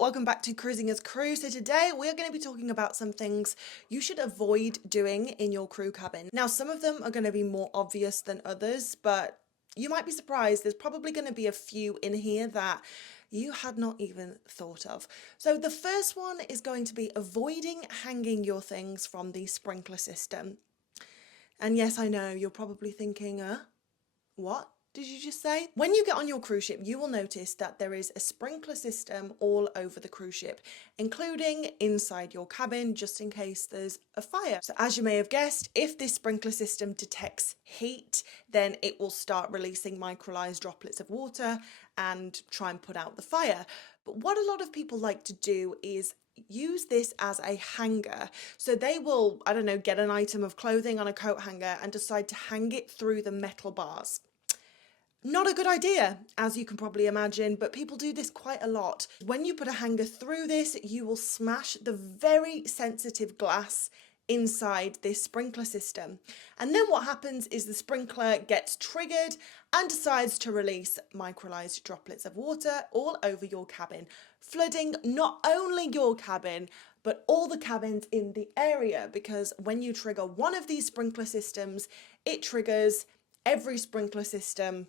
welcome back to Cruising as Crew. So today we're going to be talking about some things you should avoid doing in your crew cabin. Now, some of them are going to be more obvious than others, but you might be surprised. There's probably going to be a few in here that you had not even thought of. So the first one is going to be avoiding hanging your things from the sprinkler system. And yes, I know you're probably thinking, what did you just say? When you get on your cruise ship, you will notice that there is a sprinkler system all over the cruise ship, including inside your cabin, just in case there's a fire. So as you may have guessed, if this sprinkler system detects heat, then it will start releasing microlyzed droplets of water and try and put out the fire. But what a lot of people like to do is use this as a hanger. So they will, I don't know, get an item of clothing on a coat hanger and decide to hang it through the metal bars. Not a good idea, as you can probably imagine, but people do this quite a lot. When you put a hanger through this, you will smash the very sensitive glass inside this sprinkler system. And then what happens is the sprinkler gets triggered and decides to release microlyzed droplets of water all over your cabin, flooding not only your cabin, but all the cabins in the area, because when you trigger one of these sprinkler systems, it triggers every sprinkler system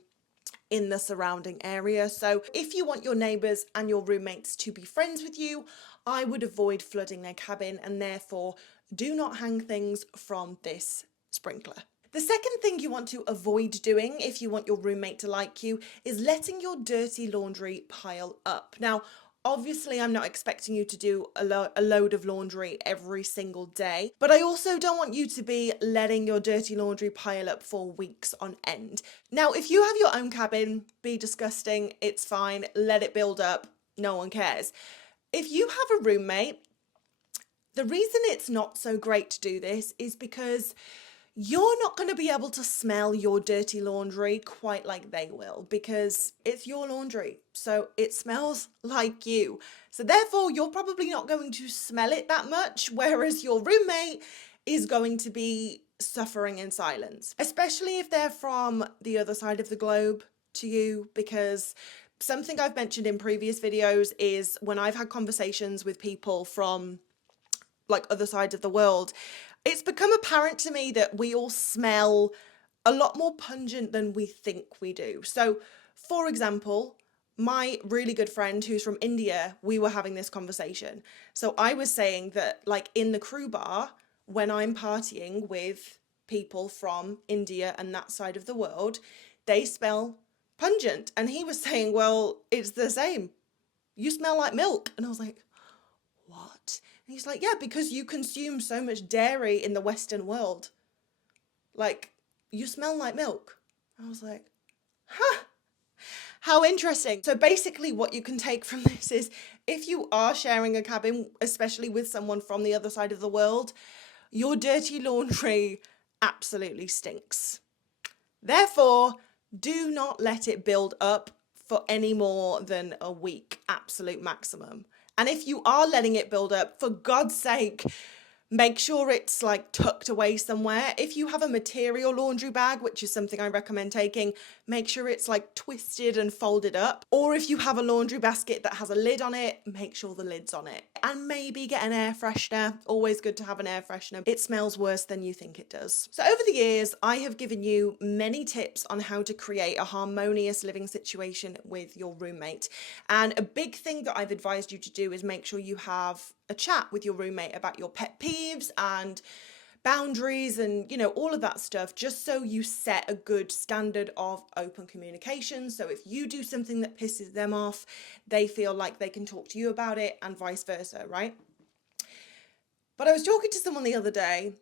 in the surrounding area. So if you want your neighbours and your roommates to be friends with you, I would avoid flooding their cabin and therefore do not hang things from this sprinkler. The second thing you want to avoid doing if you want your roommate to like you is letting your dirty laundry pile up. Now, obviously, I'm not expecting you to do a load of laundry every single day, but I also don't want you to be letting your dirty laundry pile up for weeks on end. Now, if you have your own cabin, be disgusting, it's fine, let it build up, no one cares. If you have a roommate, the reason it's not so great to do this is because you're not going to be able to smell your dirty laundry quite like they will, because it's your laundry, so it smells like you. So therefore, you're probably not going to smell it that much, whereas your roommate is going to be suffering in silence, especially if they're from the other side of the globe to you, because something I've mentioned in previous videos is when I've had conversations with people from like other sides of the world, it's become apparent to me that we all smell a lot more pungent than we think we do. So, for example, my really good friend who's from India, we were having this conversation. So I was saying that, like, in the crew bar, when I'm partying with people from India and that side of the world, they smell pungent. And he was saying, well, it's the same. You smell like milk. And I was like, what? And he's like, yeah, because you consume so much dairy in the Western world. Like, you smell like milk. I was like, huh, how interesting. So basically what you can take from this is, if you are sharing a cabin, especially with someone from the other side of the world, your dirty laundry absolutely stinks. Therefore, do not let it build up for any more than a week, absolute maximum. And if you are letting it build up, for God's sake, make sure it's like tucked away somewhere. If you have a material laundry bag, which is something I recommend taking, make sure it's like twisted and folded up. Or if you have a laundry basket that has a lid on it, make sure the lid's on it. And maybe get an air freshener. Always good to have an air freshener. It smells worse than you think it does. So over the years, I have given you many tips on how to create a harmonious living situation with your roommate. And a big thing that I've advised you to do is make sure you have a chat with your roommate about your pet peeves and boundaries and, you know, all of that stuff, just so you set a good standard of open communication. So if you do something that pisses them off, they feel like they can talk to you about it, and vice versa, right? But I was talking to someone the other day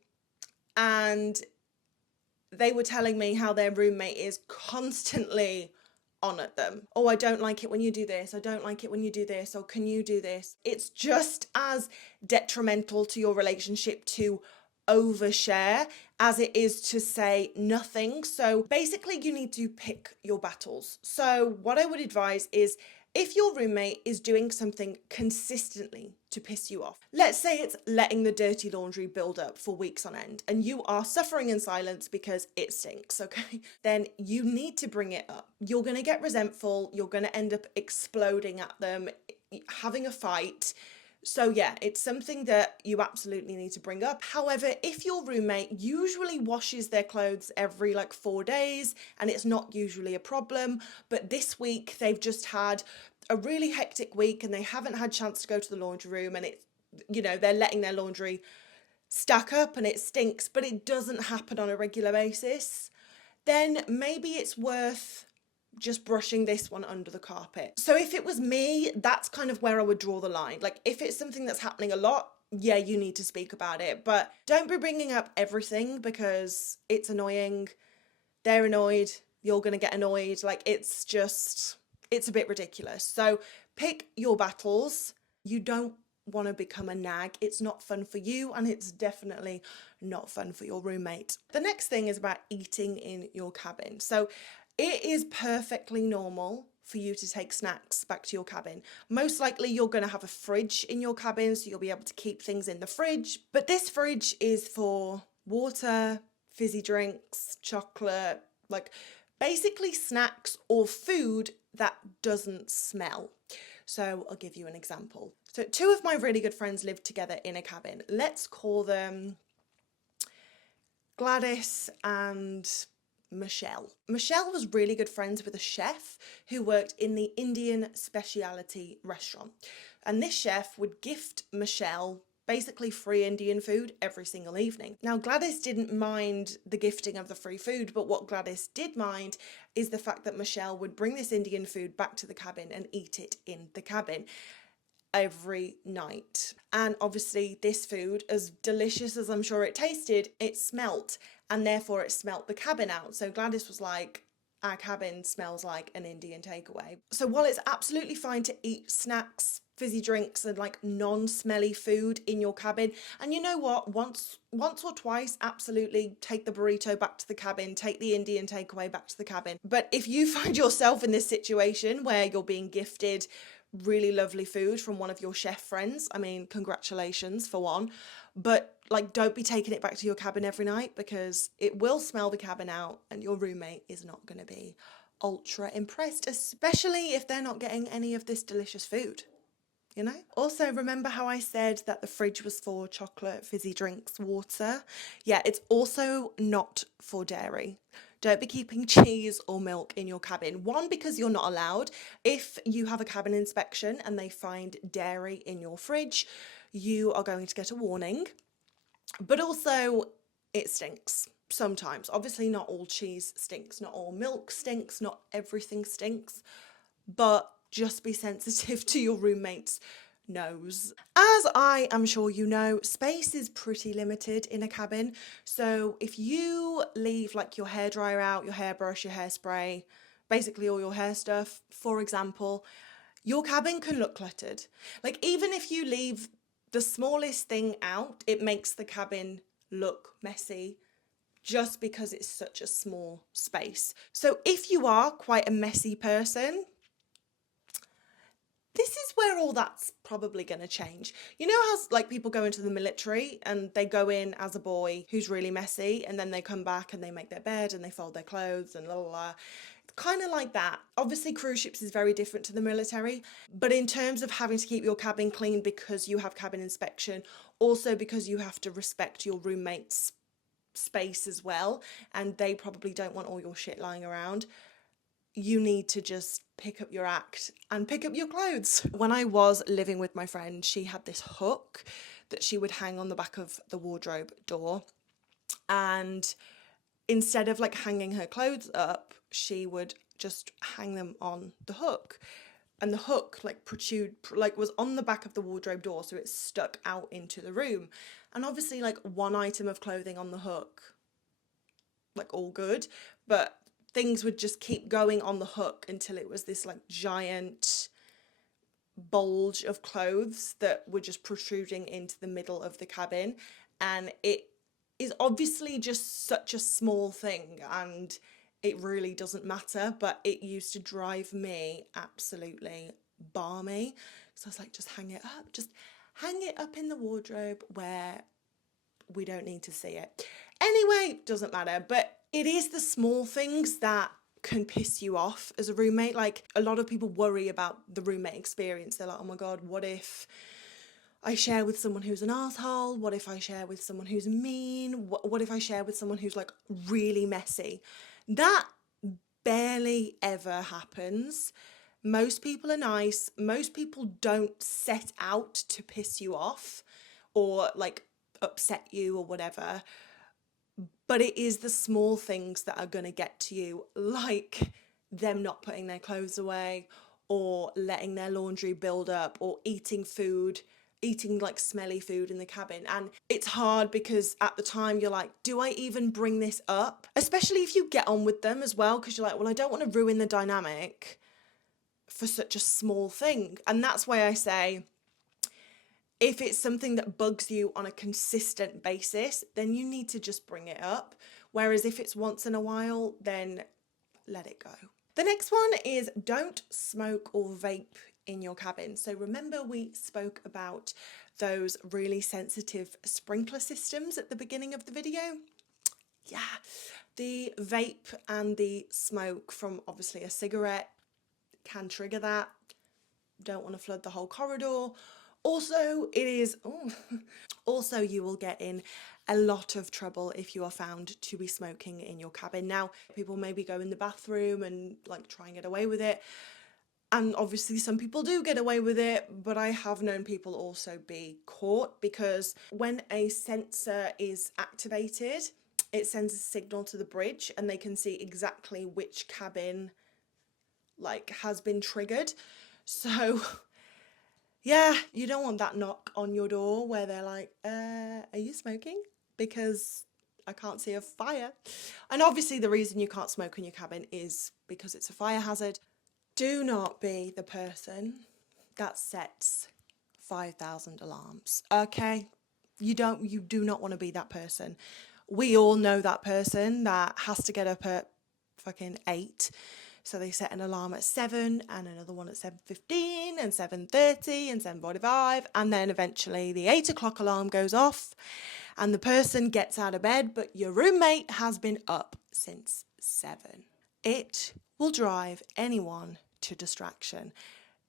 and they were telling me how their roommate is constantly on at them. Oh, I don't like it when you do this. I don't like it when you do this. Or can you do this? It's just as detrimental to your relationship to overshare as it is to say nothing. So basically you need to pick your battles. So what I would advise is, if your roommate is doing something consistently to piss you off, let's say it's letting the dirty laundry build up for weeks on end and you are suffering in silence because it stinks, okay? Then you need to bring it up. You're going to get resentful. You're going to end up exploding at them. having a fight. So yeah, it's something that you absolutely need to bring up. However, if your roommate usually washes their clothes every like 4 days and it's not usually a problem, but this week they've just had a really hectic week and they haven't had chance to go to the laundry room, and they're letting their laundry stack up and it stinks, but it doesn't happen on a regular basis, then maybe it's worth just brushing this one under the carpet. So if it was me, that's kind of where I would draw the line. Like if it's something that's happening a lot, yeah, you need to speak about it, but don't be bringing up everything because it's annoying. They're annoyed. You're going to get annoyed. Like it's a bit ridiculous. So pick your battles. You don't want to become a nag. It's not fun for you, and it's definitely not fun for your roommate. The next thing is about eating in your cabin. So it is perfectly normal for you to take snacks back to your cabin. Most likely you're going to have a fridge in your cabin, so you'll be able to keep things in the fridge. But this fridge is for water, fizzy drinks, chocolate, like basically snacks or food that doesn't smell. So I'll give you an example. So two of my really good friends live together in a cabin. Let's call them Gladys and Michelle. Michelle was really good friends with a chef who worked in the Indian specialty restaurant. And this chef would gift Michelle basically free Indian food every single evening. Now, Gladys didn't mind the gifting of the free food, but what Gladys did mind is the fact that Michelle would bring this Indian food back to the cabin and eat it in the cabin every night. And obviously this food, as delicious as I'm sure it tasted, it smelt, and therefore it smelt the cabin out. So Gladys was like, our cabin smells like an Indian takeaway. So while it's absolutely fine to eat snacks, fizzy drinks and like non-smelly food in your cabin, and you know what, once or twice, absolutely take the burrito back to the cabin, take the Indian takeaway back to the cabin. But if you find yourself in this situation where you're being gifted really lovely food from one of your chef friends, I mean, congratulations for one, but like don't be taking it back to your cabin every night, because it will smell the cabin out and your roommate is not going to be ultra impressed, especially if they're not getting any of this delicious food. Also, remember how I said that the fridge was for chocolate, fizzy drinks, water? Yeah, it's also not for dairy. Don't be keeping cheese or milk in your cabin. One, because you're not allowed. If you have a cabin inspection and they find dairy in your fridge, you are going to get a warning. But also, it stinks sometimes. Obviously, not all cheese stinks, not all milk stinks, not everything stinks. But just be sensitive to your roommate's nose. As I am sure you know, space is pretty limited in a cabin. So if you leave like your hairdryer out, your hairbrush, your hairspray, basically all your hair stuff, for example, your cabin can look cluttered. Like even if you leave the smallest thing out, it makes the cabin look messy just because it's such a small space. So if you are quite a messy person, this is where all that's probably going to change. You know how like people go into the military and they go in as a boy who's really messy, and then they come back and they make their bed and they fold their clothes and la la la. It's kind of like that. Obviously cruise ships is very different to the military, but in terms of having to keep your cabin clean because you have cabin inspection, also because you have to respect your roommate's space as well, and they probably don't want all your shit lying around, you need to just pick up your act and pick up your clothes. When I was living with my friend, she had this hook that she would hang on the back of the wardrobe door, and instead of like hanging her clothes up, she would just hang them on the hook, and the hook was on the back of the wardrobe door, so it stuck out into the room. And obviously like one item of clothing on the hook, like all good, but things would just keep going on the hook until it was this like giant bulge of clothes that were just protruding into the middle of the cabin. And it is obviously just such a small thing and it really doesn't matter, but it used to drive me absolutely balmy. So I was like, just hang it up in the wardrobe where we don't need to see it. Anyway, doesn't matter, but it is the small things that can piss you off as a roommate. Like, a lot of people worry about the roommate experience. They're like, oh my God, what if I share with someone who's an asshole? What if I share with someone who's mean? What if I share with someone who's like really messy? That barely ever happens. Most people are nice. Most people don't set out to piss you off or like upset you or whatever. But it is the small things that are going to get to you, like them not putting their clothes away or letting their laundry build up or eating like smelly food in the cabin. And it's hard because at the time you're like, do I even bring this up? Especially if you get on with them as well, because you're like, well, I don't want to ruin the dynamic for such a small thing. And that's why I say, if it's something that bugs you on a consistent basis, then you need to just bring it up. Whereas if it's once in a while, then let it go. The next one is don't smoke or vape in your cabin. So remember we spoke about those really sensitive sprinkler systems at the beginning of the video? Yeah, the vape and the smoke from obviously a cigarette can trigger that. Don't want to flood the whole corridor. Also, also you will get in a lot of trouble if you are found to be smoking in your cabin. Now, people maybe go in the bathroom and like try and get away with it. And obviously some people do get away with it, but I have known people also be caught because when a sensor is activated, it sends a signal to the bridge and they can see exactly which cabin like has been triggered. So yeah, you don't want that knock on your door where they're like, are you smoking? Because I can't see a fire. And obviously the reason you can't smoke in your cabin is because it's a fire hazard. Do not be the person that sets 5,000 alarms, okay? You do not want to be that person. We all know that person that has to get up at fucking 8. So they set an alarm at 7 and another one at 7:15 and 7:30 and 7:45. And then eventually the 8 o'clock alarm goes off and the person gets out of bed, but your roommate has been up since 7. It will drive anyone to distraction.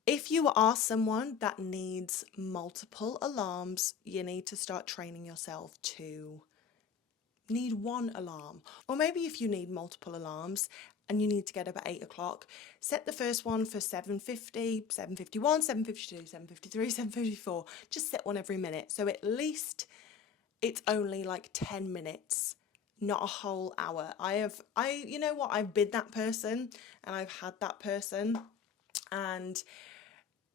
If you are someone that needs multiple alarms, you need to start training yourself to need one alarm. Or maybe if you need multiple alarms and you need to get up at 8 o'clock, set the first one for 7:50, 7:51, 7:52, 7:53, 7:54. Just set one every minute. So at least it's only like 10 minutes, not a whole hour. You know what, I've been that person and I've had that person, and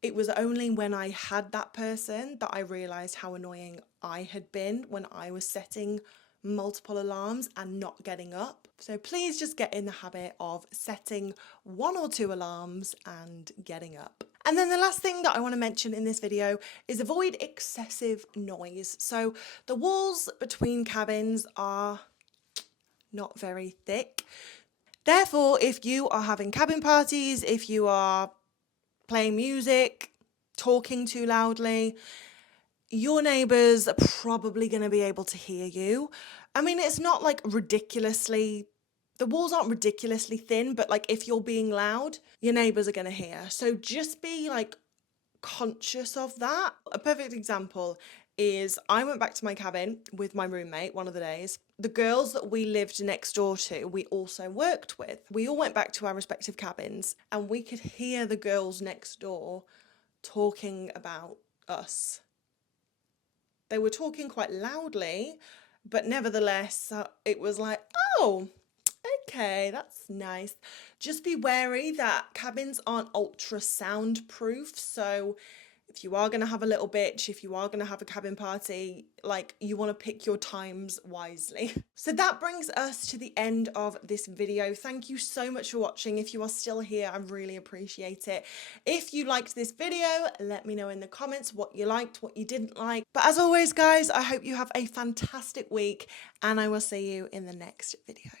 it was only when I had that person that I realised how annoying I had been when I was setting multiple alarms and not getting up. So please just get in the habit of setting 1 or 2 alarms and getting up. And then the last thing that I want to mention in this video is avoid excessive noise. So the walls between cabins are not very thick. Therefore, if you are having cabin parties, if you are playing music, talking too loudly, your neighbours are probably going to be able to hear you. I mean, it's not like the walls aren't ridiculously thin, but like if you're being loud, your neighbours are going to hear. So just be like conscious of that. A perfect example is I went back to my cabin with my roommate one of the days. The girls that we lived next door to, we also worked with. We all went back to our respective cabins and we could hear the girls next door talking about us. They were talking quite loudly, but nevertheless, it was like, oh, okay, that's nice. Just be wary that cabins aren't ultra soundproof, so if you are going to have a little bitch, if you are going to have a cabin party, like, you want to pick your times wisely. So that brings us to the end of this video. Thank you so much for watching. If you are still here, I really appreciate it. If you liked this video, let me know in the comments what you liked, what you didn't like. But as always, guys, I hope you have a fantastic week and I will see you in the next video.